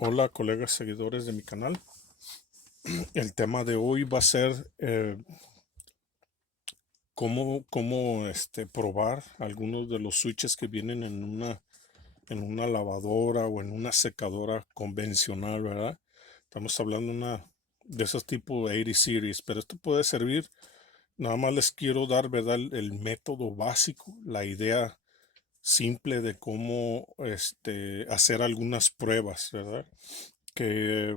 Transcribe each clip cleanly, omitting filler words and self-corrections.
Hola, colegas seguidores de mi canal. El tema de hoy va a ser cómo probar algunos de los switches que vienen en una lavadora o en una secadora convencional, ¿verdad? Estamos hablando de esos tipo 80 series, pero esto puede servir. Nada más les quiero dar, ¿verdad? El método básico, la idea simple de cómo hacer algunas pruebas, ¿verdad? Que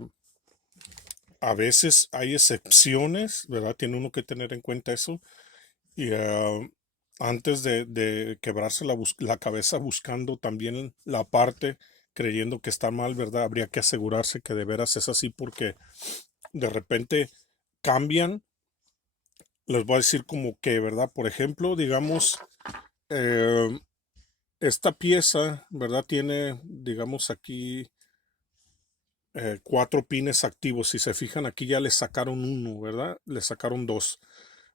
a veces hay excepciones, ¿verdad? Tiene uno que tener en cuenta eso. Y antes de quebrarse la cabeza buscando también la parte, creyendo que está mal, ¿verdad? Habría que asegurarse que de veras es así porque de repente cambian. Les voy a decir como que, ¿verdad? Por ejemplo, digamos, eh, esta pieza, ¿verdad? Tiene, digamos, aquí cuatro pines activos. Si se fijan, aquí ya le sacaron uno, ¿verdad? Le sacaron dos.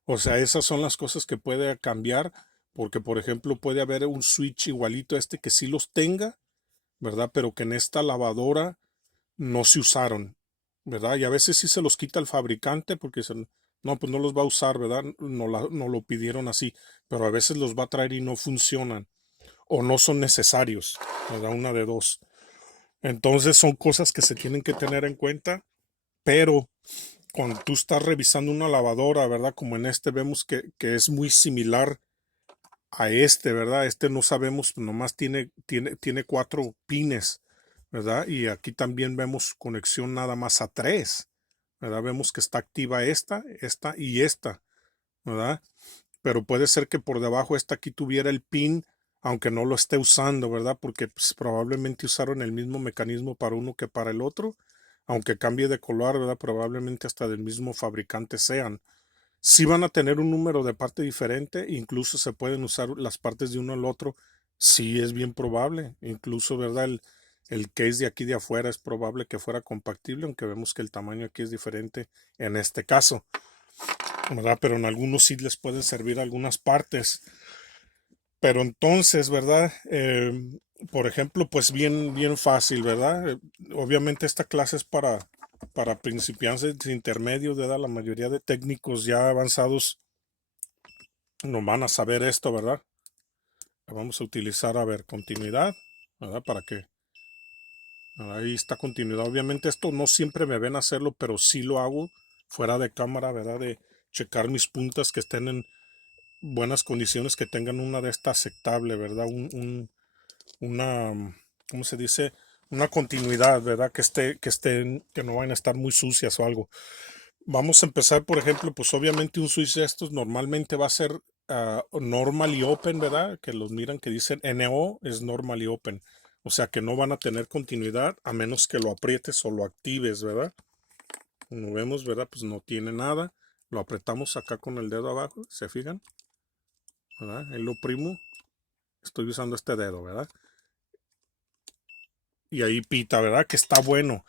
O sea, esas son las cosas que puede cambiar, porque por ejemplo puede haber un switch igualito a este que sí los tenga, ¿verdad? Pero que en esta lavadora no se usaron, ¿verdad? Y a veces sí se los quita el fabricante porque dicen, no, pues no los va a usar, ¿verdad? No lo pidieron así, pero a veces los va a traer y no funcionan o no son necesarios, ¿verdad? Una de dos. Entonces son cosas que se tienen que tener en cuenta, pero cuando tú estás revisando una lavadora, ¿verdad? Como en este vemos que es muy similar a este, ¿verdad? Este no sabemos, nomás tiene cuatro pines, ¿verdad? Y aquí también vemos conexión nada más a tres, ¿verdad? Vemos que está activa esta y esta, ¿verdad? Pero puede ser que por debajo esta aquí tuviera el pin, aunque no lo esté usando, ¿verdad? Porque pues, probablemente usaron el mismo mecanismo para uno que para el otro, aunque cambie de color, ¿verdad? Probablemente hasta del mismo fabricante sean. Si van a tener un número de parte diferente, incluso se pueden usar las partes de uno al otro, sí es bien probable, incluso, ¿verdad? El case de aquí de afuera es probable que fuera compatible, aunque vemos que el tamaño aquí es diferente en este caso, ¿verdad? Pero en algunos sí les pueden servir algunas partes. Pero entonces, ¿verdad? Por ejemplo, pues bien fácil, ¿verdad? Obviamente esta clase es para principiantes intermedios, ¿verdad? La mayoría de técnicos ya avanzados no van a saber esto, ¿verdad? Vamos a utilizar, a ver, continuidad, ¿verdad? Para que ahí está continuidad. Obviamente esto no siempre me ven hacerlo, pero sí lo hago fuera de cámara, ¿verdad? De checar mis puntas que estén en buenas condiciones, que tengan una de esta aceptable, ¿verdad? Una, ¿cómo se dice? Una continuidad, ¿verdad? Que no vayan a estar muy sucias o algo. Vamos a empezar, por ejemplo, pues obviamente un switch de estos normalmente va a ser normal y open, ¿verdad? Que los miran que dicen NO es normal y open. O sea que no van a tener continuidad a menos que lo aprietes o lo actives, ¿verdad? Como vemos, ¿verdad? Pues no tiene nada. Lo apretamos acá con el dedo abajo, ¿se fijan? ¿Verdad? Ahí lo primo. Estoy usando este dedo, ¿verdad? Y ahí pita, ¿verdad? Que está bueno.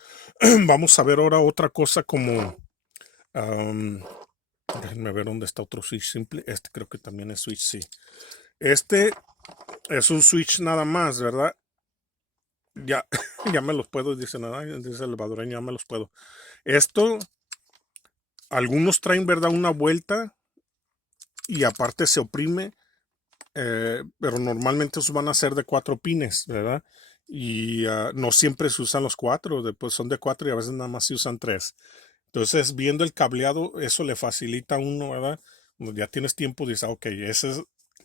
Vamos a ver ahora otra cosa como... am, déjenme ver dónde está otro switch simple. Este creo que también es switch, sí. Este es un switch nada más, ¿verdad? Ya, ya me los puedo, dice nada, dice el salvadoreño, ya me los puedo. Esto, algunos traen, ¿verdad? Una vuelta y aparte se oprime, pero normalmente esos van a ser de cuatro pines, ¿verdad? Y no siempre se usan los cuatro, después son de cuatro y a veces nada más se usan tres. Entonces, viendo el cableado, eso le facilita a uno, ¿verdad? Cuando ya tienes tiempo, dices, ok,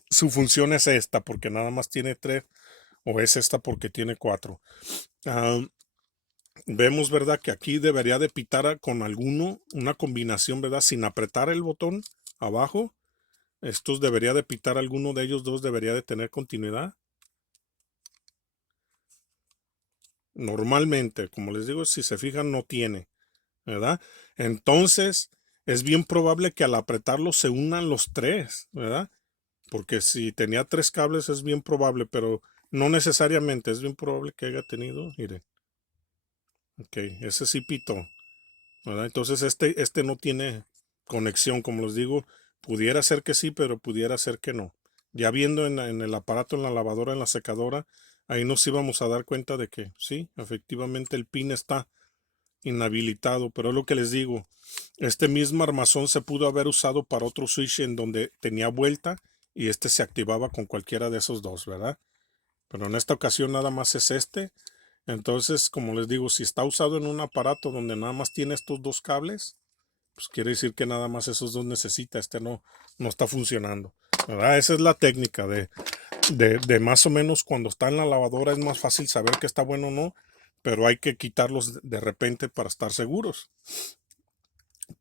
su función es esta, porque nada más tiene tres, o es esta porque tiene cuatro. Ah, vemos, ¿verdad? Que aquí debería de pitar con alguno, una combinación, ¿verdad? Sin apretar el botón abajo. Estos debería de pitar alguno de ellos dos, debería de tener continuidad. Normalmente, como les digo, si se fijan, no tiene, ¿verdad? Entonces, es bien probable que al apretarlo se unan los tres, ¿verdad? Porque si tenía tres cables es bien probable, pero no necesariamente, es bien probable que haya tenido, miren, ok, ese sí pitó, ¿verdad? Entonces este no tiene conexión, como les digo, pudiera ser que sí, pero pudiera ser que no. Ya viendo en el aparato, en la lavadora, en la secadora, ahí nos íbamos a dar cuenta de que sí, efectivamente el pin está inhabilitado, pero es lo que les digo, este mismo armazón se pudo haber usado para otro switch en donde tenía vuelta y este se activaba con cualquiera de esos dos, ¿verdad? Pero en esta ocasión nada más es este. Entonces, como les digo, si está usado en un aparato donde nada más tiene estos dos cables, pues quiere decir que nada más esos dos necesita, este no está funcionando, ¿verdad? Esa es la técnica de más o menos cuando está en la lavadora es más fácil saber que está bueno o no, pero hay que quitarlos de repente para estar seguros.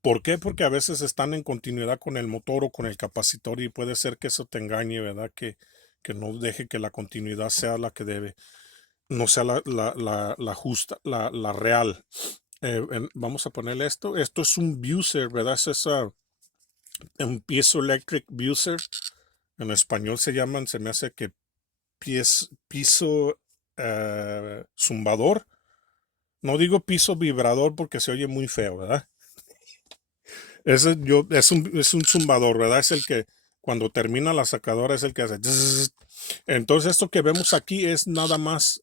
¿Por qué? Porque a veces están en continuidad con el motor o con el capacitor y puede ser que eso te engañe, ¿verdad? Que no deje que la continuidad sea la que debe, no sea la justa, la real. Vamos a ponerle esto. Esto es un Buser, ¿verdad? Es un piezoelectric Buser. En español se me hace que piso zumbador. No digo piso vibrador porque se oye muy feo, ¿verdad? Es un zumbador, ¿verdad? Es el que cuando termina la sacadora es el que hace. Zzz. Entonces esto que vemos aquí es nada más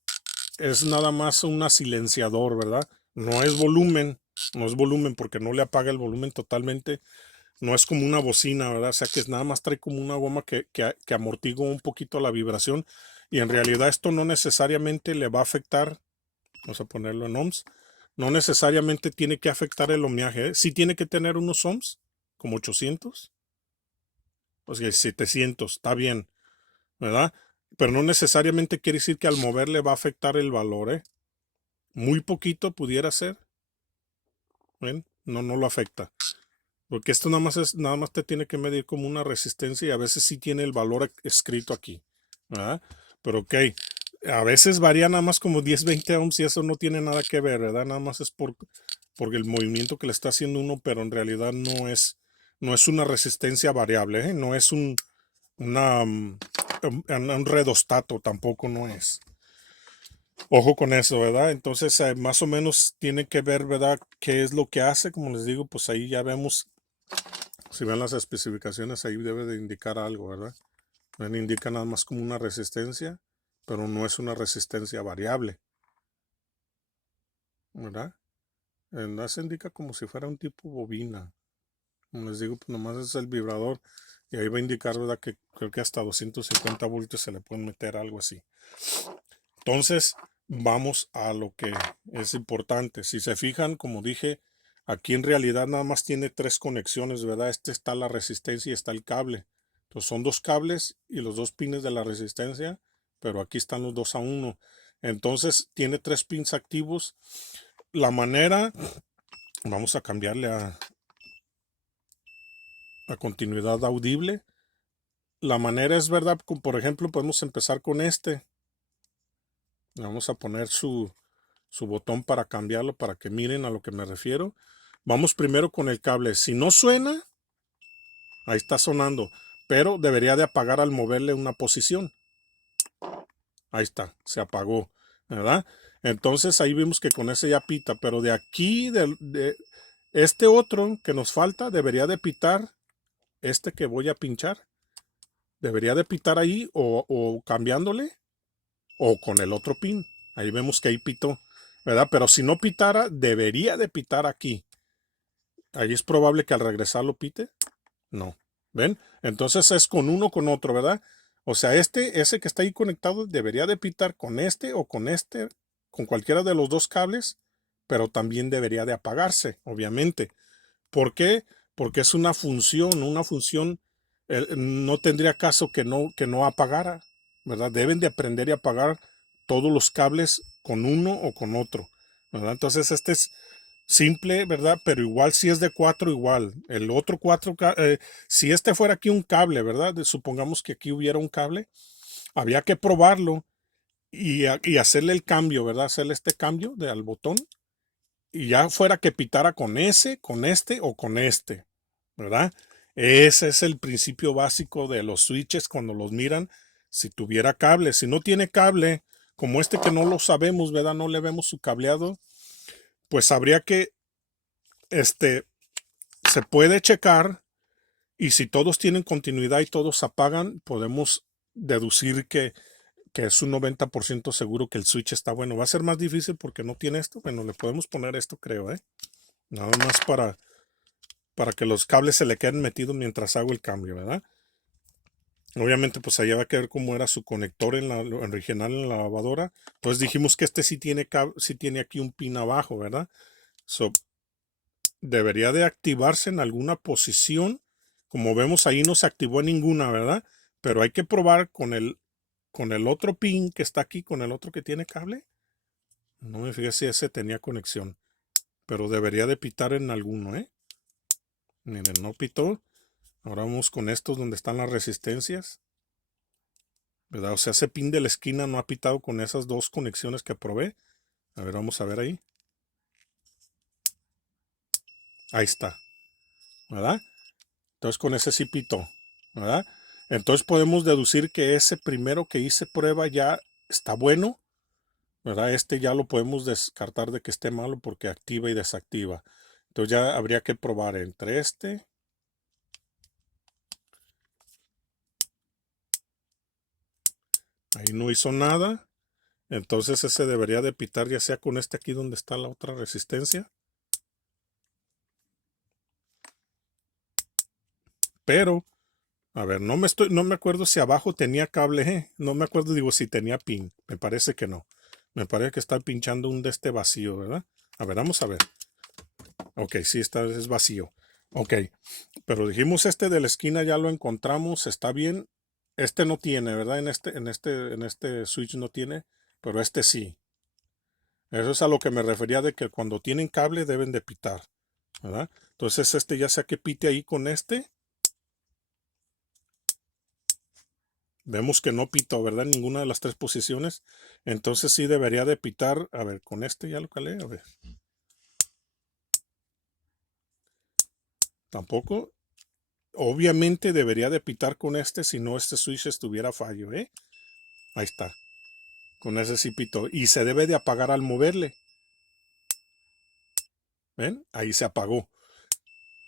un silenciador, ¿verdad? No es volumen, no es volumen porque no le apaga el volumen totalmente. No es como una bocina, ¿verdad? O sea que nada más trae como una goma que amortigua un poquito la vibración. Y en realidad esto no necesariamente le va a afectar, vamos a ponerlo en ohms, no necesariamente tiene que afectar el ohmiaje, ¿eh? Sí tiene que tener unos ohms, como 800, o sea, 700, está bien, ¿verdad? Pero no necesariamente quiere decir que al moverle va a afectar el valor, ¿eh? Muy poquito pudiera ser, ¿ven? No lo afecta. Porque esto nada más te tiene que medir como una resistencia y a veces sí tiene el valor escrito aquí, ¿verdad? Pero ok, a veces varía nada más como 10, 20 ohms y eso no tiene nada que ver, ¿verdad? Nada más es por el movimiento que le está haciendo uno, pero en realidad no es una resistencia variable, ¿eh? No es un redostato, tampoco no es. Ojo con eso, ¿verdad? Entonces, más o menos tiene que ver, ¿verdad? ¿Qué es lo que hace? Como les digo, pues ahí ya vemos, si ven las especificaciones, ahí debe de indicar algo, ¿verdad? Indica nada más como una resistencia, pero no es una resistencia variable, ¿verdad? Se indica como si fuera un tipo bobina. Como les digo, pues nomás es el vibrador y ahí va a indicar, ¿verdad? Que creo que hasta 250 voltios se le pueden meter algo así. Entonces, vamos a lo que es importante. Si se fijan, como dije, aquí en realidad nada más tiene tres conexiones, ¿verdad? Este está la resistencia y está el cable. Entonces son dos cables y los dos pines de la resistencia, pero aquí están los dos a uno. Entonces tiene tres pins activos. La manera, vamos a cambiarle a continuidad audible. La manera es, ¿verdad? Por ejemplo, podemos empezar con este. Vamos a poner su botón para cambiarlo, para que miren a lo que me refiero. Vamos primero con el cable. Si no suena, ahí está sonando, pero debería de apagar al moverle una posición. Ahí está, se apagó, ¿verdad? Entonces ahí vimos que con ese ya pita, pero de aquí, de este otro que nos falta, debería de pitar este que voy a pinchar. Debería de pitar ahí o cambiándole o con el otro pin. Ahí vemos que ahí pitó, ¿verdad? Pero si no pitara, debería de pitar aquí. Ahí es probable que al regresar lo pite. No. ¿Ven? Entonces es con uno con otro, ¿verdad? O sea, ese que está ahí conectado debería de pitar con este, con cualquiera de los dos cables, pero también debería de apagarse, obviamente. ¿Por qué? Porque es una función no tendría caso que no apagara, ¿verdad? Deben de aprender y apagar todos los cables con uno o con otro, ¿verdad? Entonces este es simple, ¿verdad? Pero igual si es de cuatro, igual. El otro cuatro, si este fuera aquí un cable, ¿verdad? Supongamos que aquí hubiera un cable, había que probarlo y hacerle el cambio, ¿verdad? Hacerle este cambio al botón y ya fuera que pitara con ese, con este o con este, ¿verdad? Ese es el principio básico de los switches cuando los miran. Si tuviera cable, si no tiene cable, como este que no lo sabemos, ¿verdad? No le vemos su cableado, pues habría que, este, se puede checar y si todos tienen continuidad y todos apagan, podemos deducir que que es un 90% seguro que el switch está bueno. Va a ser más difícil porque no tiene esto. Bueno, le podemos poner esto, creo, ¿eh? Nada más para que los cables se le queden metidos mientras hago el cambio, ¿verdad? Obviamente, pues allá va a quedar cómo era su conector en la original en la lavadora. Entonces dijimos que este sí tiene aquí un pin abajo, ¿verdad? So, debería de activarse en alguna posición. Como vemos ahí no se activó en ninguna, ¿verdad? Pero hay que probar con el otro pin que está aquí, con el otro que tiene cable. No me fijé si ese tenía conexión. Pero debería de pitar en alguno, ¿eh? Miren, no pitó. Ahora vamos con estos donde están las resistencias, ¿verdad? O sea, ese pin de la esquina no ha pitado con esas dos conexiones que probé. A ver, vamos a ver ahí. Ahí está, ¿verdad? Entonces con ese sí pitó, ¿verdad? Entonces podemos deducir que ese primero que hice prueba ya está bueno, ¿verdad? Este ya lo podemos descartar de que esté malo porque activa y desactiva. Entonces ya habría que probar entre este. Ahí no hizo nada. Entonces ese debería de pitar ya sea con este aquí donde está la otra resistencia. Pero, a ver, no me acuerdo si abajo tenía cable, no me acuerdo, digo, si tenía pin. Me parece que no. Me parece que está pinchando un de este vacío, ¿verdad? A ver, vamos a ver. Ok, sí, esta es vacío. Ok, pero dijimos este de la esquina ya lo encontramos, está bien. Este no tiene, ¿verdad? En este switch no tiene, pero este sí. Eso es a lo que me refería de que cuando tienen cable deben de pitar, ¿verdad? Entonces este ya sea que pite ahí con este. Vemos que no pitó, ¿verdad? En ninguna de las tres posiciones. Entonces sí debería de pitar. A ver, con este ya lo calé. A ver. Tampoco. Obviamente debería de pitar con este si no este switch estuviera fallo, ¿eh? Ahí está. Con ese sí pitó. Y se debe de apagar al moverle. ¿Ven? Ahí se apagó.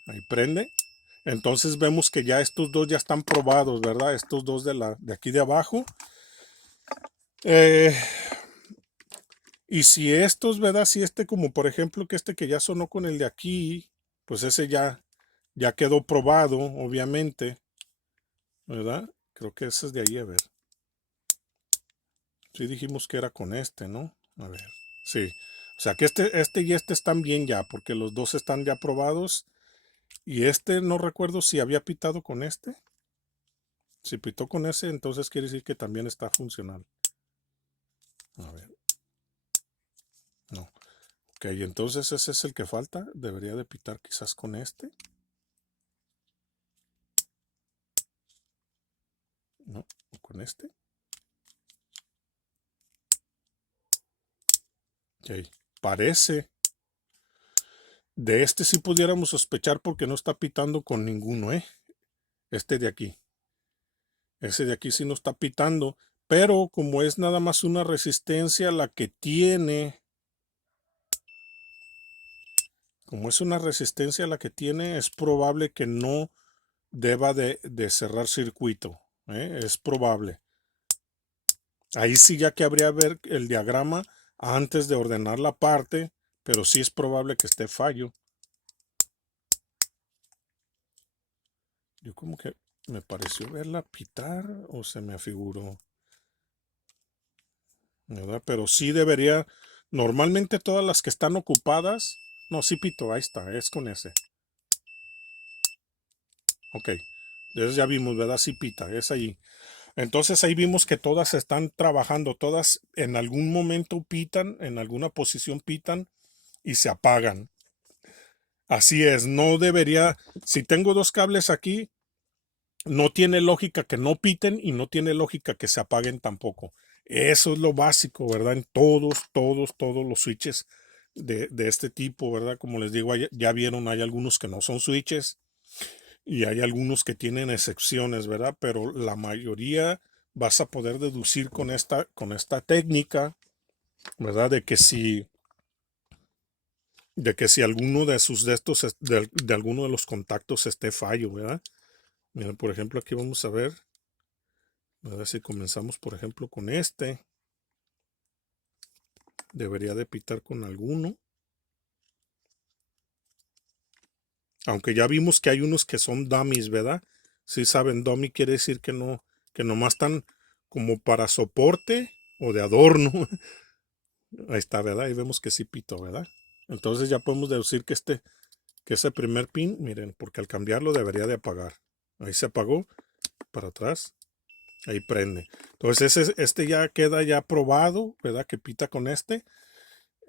Ahí prende. Entonces vemos que ya estos dos ya están probados, ¿verdad? Estos dos de aquí de abajo. Eh, y si estos, ¿verdad? Si este como por ejemplo que este que ya sonó con el de aquí, pues ese ya quedó probado, obviamente, ¿verdad? Creo que ese es de ahí, a ver. Sí dijimos que era con este, ¿no? A ver, sí. O sea que este y este están bien ya, porque los dos están ya probados. Y este no recuerdo si había pitado con este. Si pitó con ese, entonces quiere decir que también está funcional. A ver. No. Ok, entonces ese es el que falta. Debería de pitar quizás con este. No, con este. Ok, parece. De este sí pudiéramos sospechar porque no está pitando con ninguno, ¿eh? Este de aquí. Ese de aquí sí no está pitando. Pero como es nada más una resistencia la que tiene, como es una resistencia la que tiene, es probable que no deba de cerrar circuito. Es probable. Ahí sí ya que habría ver el diagrama antes de ordenar la parte, pero sí es probable que esté fallo. Yo como que me pareció verla pitar o se me afiguró, ¿verdad? Pero sí debería, normalmente todas las que están ocupadas, no, sí pito, ahí está, es con ese. Ok, entonces ya vimos, ¿verdad? Sí pita, es ahí. Entonces ahí vimos que todas están trabajando, todas en algún momento pitan, en alguna posición pitan y se apagan. Así es, no debería, si tengo dos cables aquí, no tiene lógica que no piten y no tiene lógica que se apaguen tampoco. Eso es lo básico, ¿verdad? En todos los switches de este tipo, ¿verdad? Como les digo, ya vieron, hay algunos que no son switches y hay algunos que tienen excepciones, ¿verdad? Pero la mayoría vas a poder deducir con esta técnica, ¿verdad? De que si alguno de sus de estos de alguno de los contactos esté fallo, ¿verdad? Miren, por ejemplo, aquí vamos a ver. A ver si comenzamos, por ejemplo, con este. Debería de pitar con alguno. Aunque ya vimos que hay unos que son dummies, ¿verdad? Si saben, dummy quiere decir que no, que nomás están como para soporte o de adorno. Ahí está, ¿verdad? Ahí vemos que sí pito, ¿verdad? Entonces ya podemos deducir que ese primer pin, miren, porque al cambiarlo debería de apagar. Ahí se apagó, para atrás, ahí prende. Entonces este ya queda ya probado, ¿verdad? Que pita con este.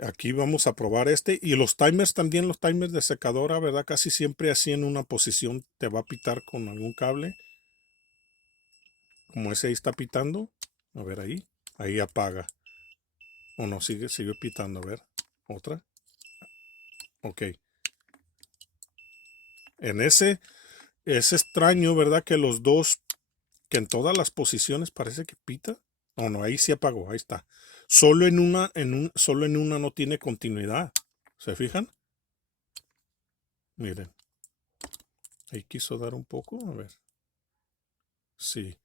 Aquí vamos a probar este. Y los timers también, los timers de secadora, ¿verdad? Casi siempre así en una posición te va a pitar con algún cable. Como ese ahí está pitando. A ver ahí. Ahí apaga. O no, sigue pitando. A ver. Otra. Ok. En ese es extraño, ¿verdad? Que los dos, que en todas las posiciones parece que pita. No, no, ahí sí apagó. Ahí está. Solo en una no tiene continuidad. ¿Se fijan? Miren. Ahí quiso dar un poco. A ver. Sí.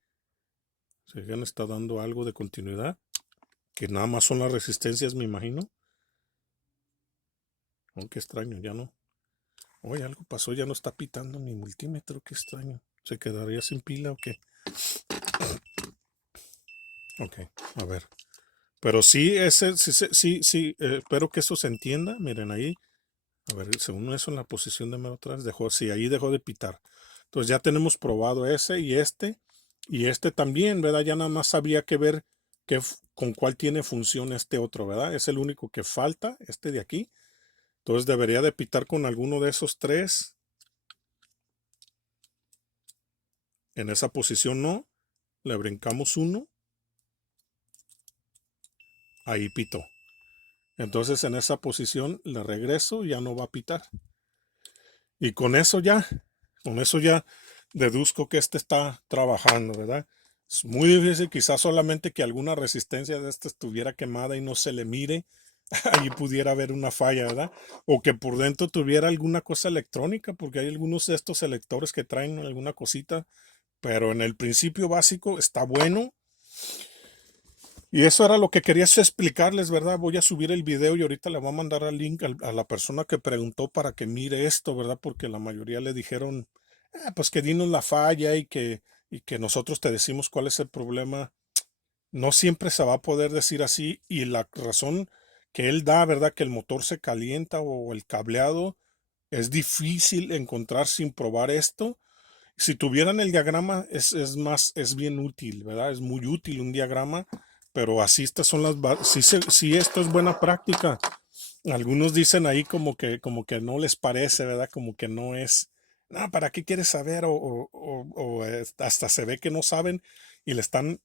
Se está dando algo de continuidad. Que nada más son las resistencias, me imagino. Oh, qué extraño, ya no. Oye, algo pasó, ya no está pitando mi multímetro, qué extraño. ¿Se quedaría sin pila o qué? Ok, a ver. Pero sí, espero que eso se entienda. Miren ahí. A ver, según eso en la posición de mero atrás, sí, ahí dejó de pitar. Entonces ya tenemos probado ese y este. Y este también, ¿verdad? Ya nada más habría que ver con cuál tiene función este otro, ¿verdad? Es el único que falta, este de aquí. Entonces debería de pitar con alguno de esos tres. En esa posición no. Le brincamos uno. Ahí pitó. Entonces en esa posición le regreso y ya no va a pitar. Y con eso ya deduzco que este está trabajando, ¿verdad? Es muy difícil, quizás solamente que alguna resistencia de esta estuviera quemada y no se le mire. Ahí pudiera haber una falla, ¿verdad? O que por dentro tuviera alguna cosa electrónica, porque hay algunos de estos selectores que traen alguna cosita, pero en el principio básico está bueno. Y eso era lo que quería explicarles, ¿verdad? Voy a subir el video y ahorita le voy a mandar el link a la persona que preguntó para que mire esto, ¿verdad? Porque la mayoría le dijeron, pues que dinos la falla y que nosotros te decimos cuál es el problema. No siempre se va a poder decir así y la razón que él da, ¿verdad? Que el motor se calienta o el cableado es difícil encontrar sin probar esto. Si tuvieran el diagrama es bien útil, ¿verdad? Es muy útil un diagrama, pero así estas son sí, esto es buena práctica. Algunos dicen ahí como que no les parece, ¿verdad? Como que no es, no, ¿para qué quieres saber? Hasta se ve que no saben y le están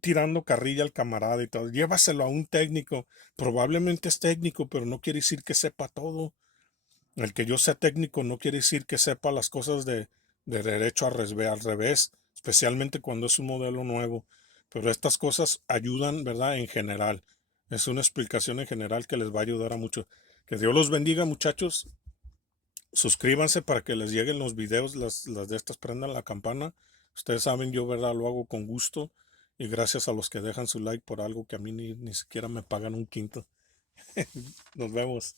tirando carrilla al camarada y todo. Llévaselo a un técnico. Probablemente es técnico, pero no quiere decir que sepa todo. El que yo sea técnico no quiere decir que sepa las cosas de derecho al revés, especialmente cuando es un modelo nuevo. Pero estas cosas ayudan, ¿verdad? En general. Es una explicación en general que les va a ayudar a muchos. Que Dios los bendiga, muchachos. Suscríbanse para que les lleguen los videos, las de estas, prendan la campana. Ustedes saben, yo, ¿verdad? Lo hago con gusto. Y gracias a los que dejan su like por algo que a mí ni siquiera me pagan un quinto. Nos vemos.